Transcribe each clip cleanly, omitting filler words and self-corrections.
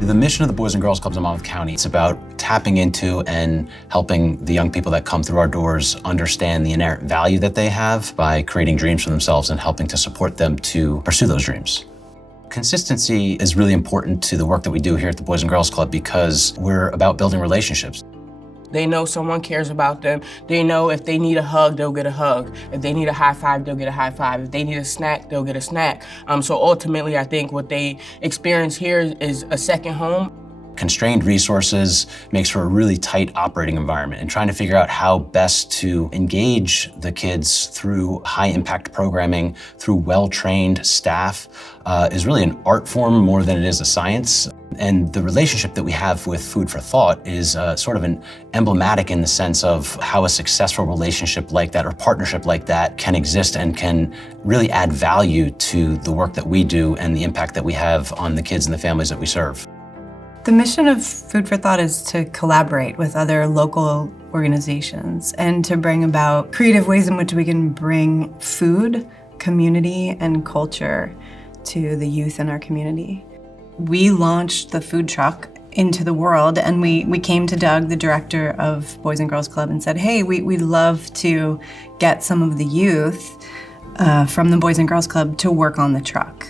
The mission of the Boys and Girls Clubs in Monmouth County, it's about tapping into and helping the young people that come through our doors understand the inherent value that they have by creating dreams for themselves and helping to support them to pursue those dreams. Consistency is really important to the work that we do here at the Boys and Girls Club because we're about building relationships. They know someone cares about them. They know if they need a hug, they'll get a hug. If they need a high five, they'll get a high five. If they need a snack, they'll get a snack. So ultimately, I think what they experience here is a second home. Constrained resources makes for a really tight operating environment, and trying to figure out how best to engage the kids through high-impact programming, through well-trained staff, is really an art form more than it is a science. And the relationship that we have with Food for Thought is sort of an emblematic in the sense of how a successful relationship like that or partnership like that can exist and can really add value to the work that we do and the impact that we have on the kids and the families that we serve. The mission of Food for Thought is to collaborate with other local organizations and to bring about creative ways in which we can bring food, community, and culture to the youth in our community. We launched the food truck into the world, and we came to Doug, the director of Boys and Girls Club, and said, hey, we'd love to get some of the youth from the Boys and Girls Club to work on the truck.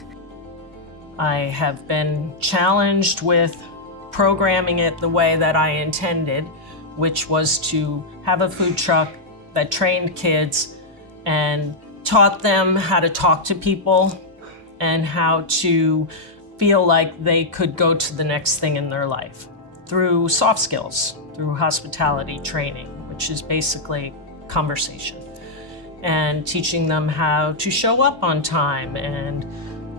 I have been challenged with programming it the way that I intended, which was to have a food truck that trained kids and taught them how to talk to people and how to feel like they could go to the next thing in their life through soft skills, through hospitality training, which is basically conversation, and teaching them how to show up on time and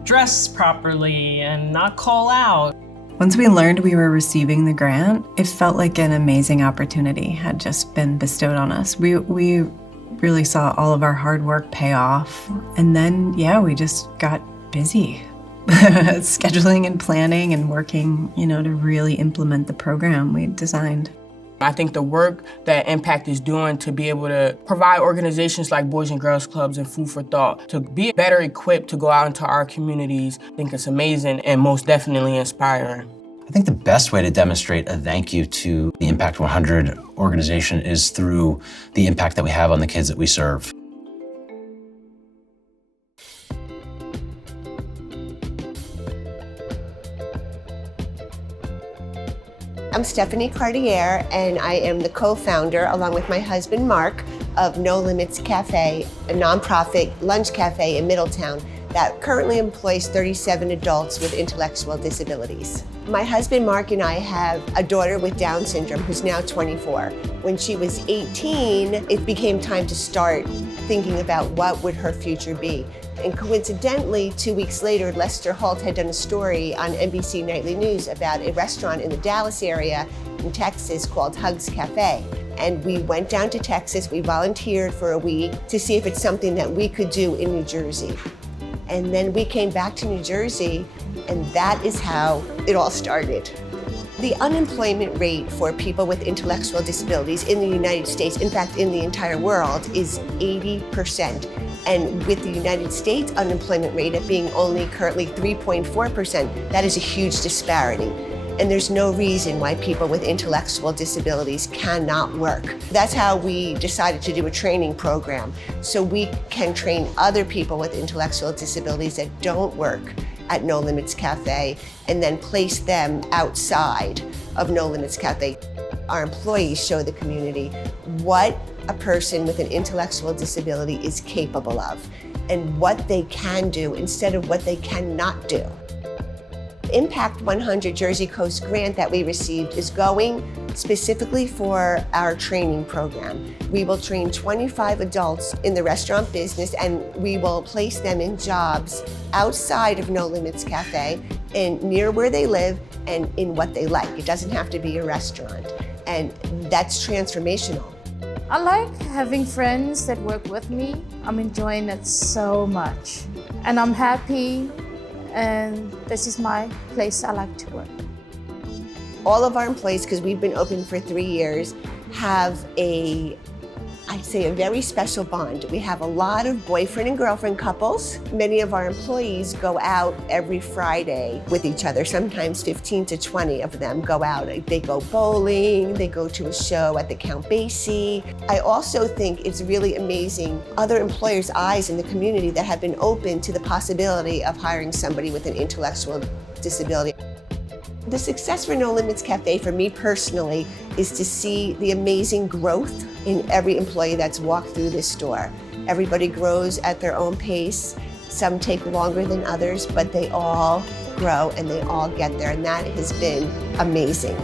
dress properly and not call out. Once we learned we were receiving the grant, it felt like an amazing opportunity had just been bestowed on us. We really saw all of our hard work pay off. And then, we just got busy scheduling and planning and working, to really implement the program we designed. I think the work that Impact is doing to be able to provide organizations like Boys and Girls Clubs and Food for Thought to be better equipped to go out into our communities, I think it's amazing and most definitely inspiring. I think the best way to demonstrate a thank you to the Impact 100 organization is through the impact that we have on the kids that we serve. I'm Stephanie Cartier, and I am the co-founder, along with my husband Mark, of No Limits Cafe, a nonprofit lunch cafe in Middletown that currently employs 37 adults with intellectual disabilities. My husband Mark and I have a daughter with Down syndrome who's now 24. When she was 18, it became time to start thinking about what would her future be. And coincidentally, 2 weeks later, Lester Holt had done a story on NBC Nightly News about a restaurant in the Dallas area in Texas called Hugs Cafe. And we went down to Texas, we volunteered for a week to see if it's something that we could do in New Jersey. And then we came back to New Jersey, and that is how it all started. The unemployment rate for people with intellectual disabilities in the United States, in fact, in the entire world, is 80%. And with the United States unemployment rate at being only currently 3.4%, that is a huge disparity. And there's no reason why people with intellectual disabilities cannot work. That's how we decided to do a training program, so we can train other people with intellectual disabilities that don't work at No Limits Cafe and then place them outside of No Limits Cafe. Our employees show the community what a person with an intellectual disability is capable of and what they can do instead of what they cannot do. Impact 100 Jersey Coast grant that we received is going specifically for our training program. We will train 25 adults in the restaurant business, and we will place them in jobs outside of No Limits Cafe and near where they live and in what they like. It doesn't have to be a restaurant, and that's transformational. I like having friends that work with me. I'm enjoying it so much, and I'm happy. And this is my place I like to work. All of our employees, because we've been open for 3 years, have a I'd say a very special bond. We have a lot of boyfriend and girlfriend couples. Many of our employees go out every Friday with each other. Sometimes 15 to 20 of them go out. They go bowling, they go to a show at the Count Basie. I also think it's really amazing other employers' eyes in the community that have been open to the possibility of hiring somebody with an intellectual disability. The success for No Limits Cafe for me personally is to see the amazing growth in every employee that's walked through this store. Everybody grows at their own pace. Some take longer than others, but they all grow and they all get there, and that has been amazing.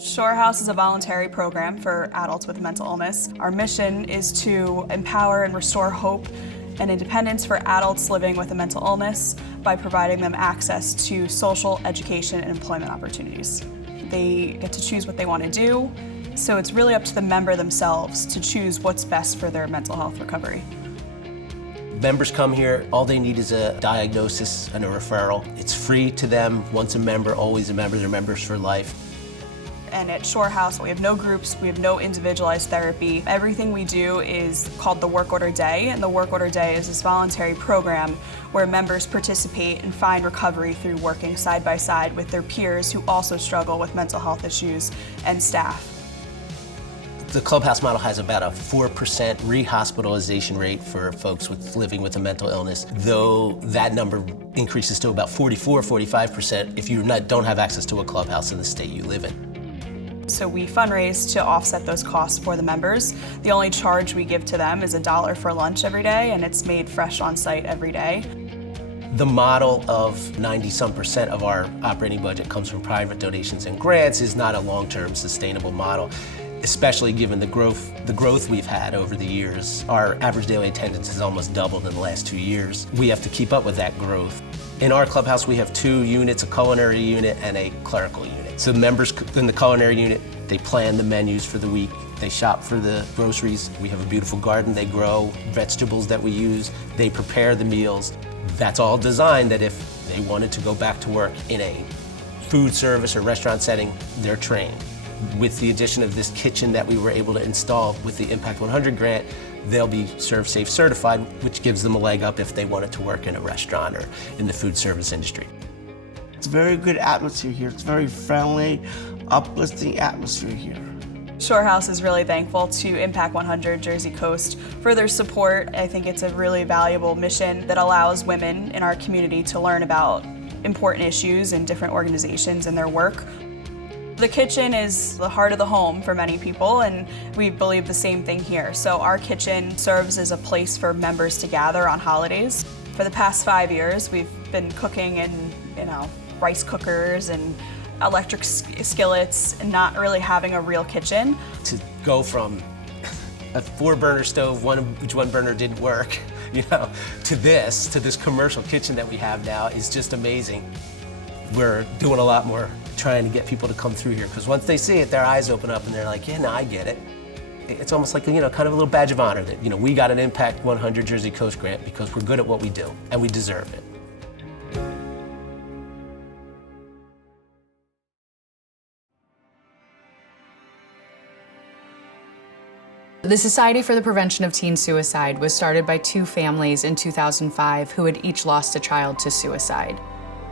Shore House is a voluntary program for adults with mental illness. Our mission is to empower and restore hope and independence for adults living with a mental illness by providing them access to social, education, and employment opportunities. They get to choose what they want to do, so it's really up to the member themselves to choose what's best for their mental health recovery. Members come here, all they need is a diagnosis and a referral. It's free to them. Once a member, always a member. They're members for life. And at Shore House, we have no groups, we have no individualized therapy. Everything we do is called the Work Order Day, and the Work Order Day is this voluntary program where members participate and find recovery through working side by side with their peers who also struggle with mental health issues and staff. The Clubhouse model has about a 4% rehospitalization rate for folks living with a mental illness, though that number increases to about 44-45% if you don't have access to a clubhouse in the state you live in. So we fundraise to offset those costs for the members. The only charge we give to them is $1 for lunch every day, and it's made fresh on site every day. The model of 90-some% of our operating budget comes from private donations and grants is not a long-term sustainable model, especially given the growth we've had over the years. Our average daily attendance has almost doubled in the last 2 years. We have to keep up with that growth. In our clubhouse, we have 2 units, a culinary unit and a clerical unit. So members in the culinary unit, they plan the menus for the week, they shop for the groceries. We have a beautiful garden, they grow vegetables that we use, they prepare the meals. That's all designed that if they wanted to go back to work in a food service or restaurant setting, they're trained. With the addition of this kitchen that we were able to install with the Impact 100 grant, they'll be Serve Safe certified, which gives them a leg up if they wanted to work in a restaurant or in the food service industry. It's a very good atmosphere here. It's very friendly, uplifting atmosphere here. Shore House is really thankful to Impact 100 Jersey Coast for their support. I think it's a really valuable mission that allows women in our community to learn about important issues in different organizations and their work. The kitchen is the heart of the home for many people, and we believe the same thing here. So our kitchen serves as a place for members to gather on holidays. For the past 5 years, we've been cooking in, rice cookers and electric skillets and not really having a real kitchen. To go from a 4-burner stove, which one burner didn't work, to this commercial kitchen that we have now is just amazing. We're doing a lot more trying to get people to come through here, because once they see it, their eyes open up and they're like, yeah, no, I get it. It's almost like, kind of a little badge of honor that, we got an Impact 100 Jersey Coast grant because we're good at what we do and we deserve it. The Society for the Prevention of Teen Suicide was started by 2 families in 2005 who had each lost a child to suicide.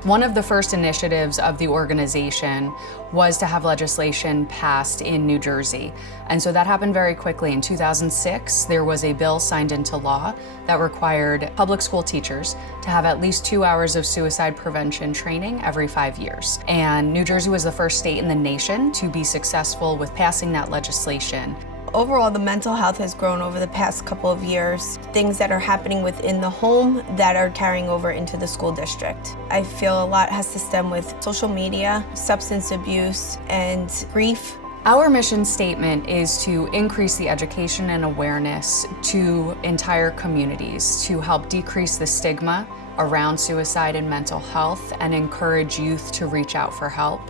One of the first initiatives of the organization was to have legislation passed in New Jersey. And so that happened very quickly. In 2006, there was a bill signed into law that required public school teachers to have at least 2 hours of suicide prevention training every 5 years. And New Jersey was the first state in the nation to be successful with passing that legislation. Overall, the mental health has grown over the past couple of years. Things that are happening within the home that are carrying over into the school district. I feel a lot has to stem with social media, substance abuse, and grief. Our mission statement is to increase the education and awareness to entire communities to help decrease the stigma around suicide and mental health and encourage youth to reach out for help.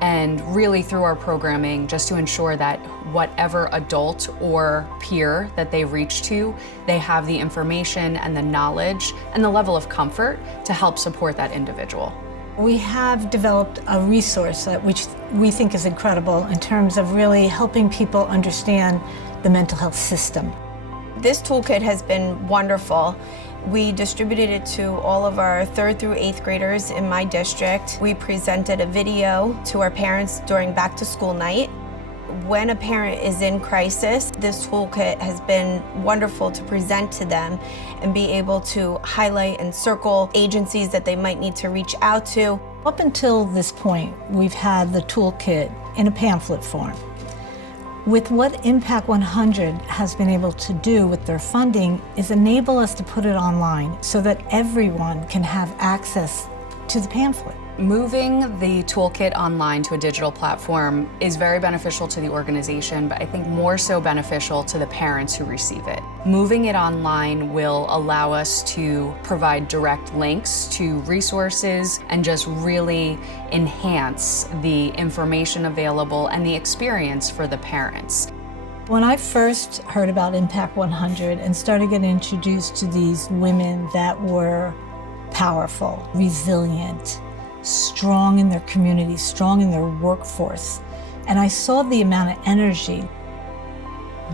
and really through our programming just to ensure that whatever adult or peer that they reach to, they have the information and the knowledge and the level of comfort to help support that individual. We have developed a resource which we think is incredible in terms of really helping people understand the mental health system. This toolkit has been wonderful. We distributed it to all of our 3rd through 8th graders in my district. We presented a video to our parents during back to school night. When a parent is in crisis, this toolkit has been wonderful to present to them and be able to highlight and circle agencies that they might need to reach out to. Up until this point, we've had the toolkit in a pamphlet form. With what Impact 100 has been able to do with their funding is enable us to put it online so that everyone can have access to the pamphlet. Moving the toolkit online to a digital platform is very beneficial to the organization, but I think more so beneficial to the parents who receive it. Moving it online will allow us to provide direct links to resources and just really enhance the information available and the experience for the parents. When I first heard about Impact 100 and started getting introduced to these women that were powerful, resilient, strong in their community, strong in their workforce, and I saw the amount of energy.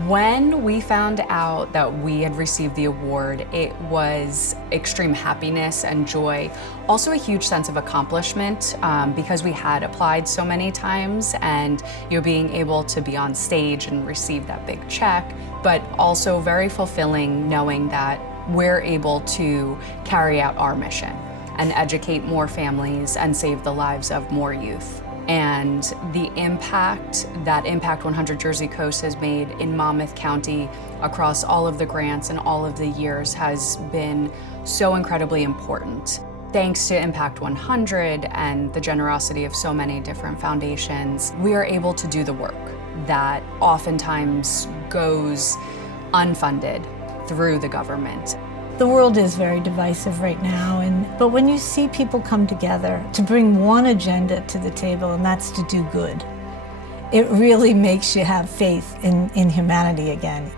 When we found out that we had received the award, it was extreme happiness and joy. Also a huge sense of accomplishment because we had applied so many times and being able to be on stage and receive that big check, but also very fulfilling knowing that we're able to carry out our mission and educate more families and save the lives of more youth. And the impact that Impact 100 Jersey Coast has made in Monmouth County across all of the grants and all of the years has been so incredibly important. Thanks to Impact 100 and the generosity of so many different foundations, we are able to do the work that oftentimes goes unfunded through the government. The world is very divisive right now, but when you see people come together to bring one agenda to the table, and that's to do good, it really makes you have faith in humanity again.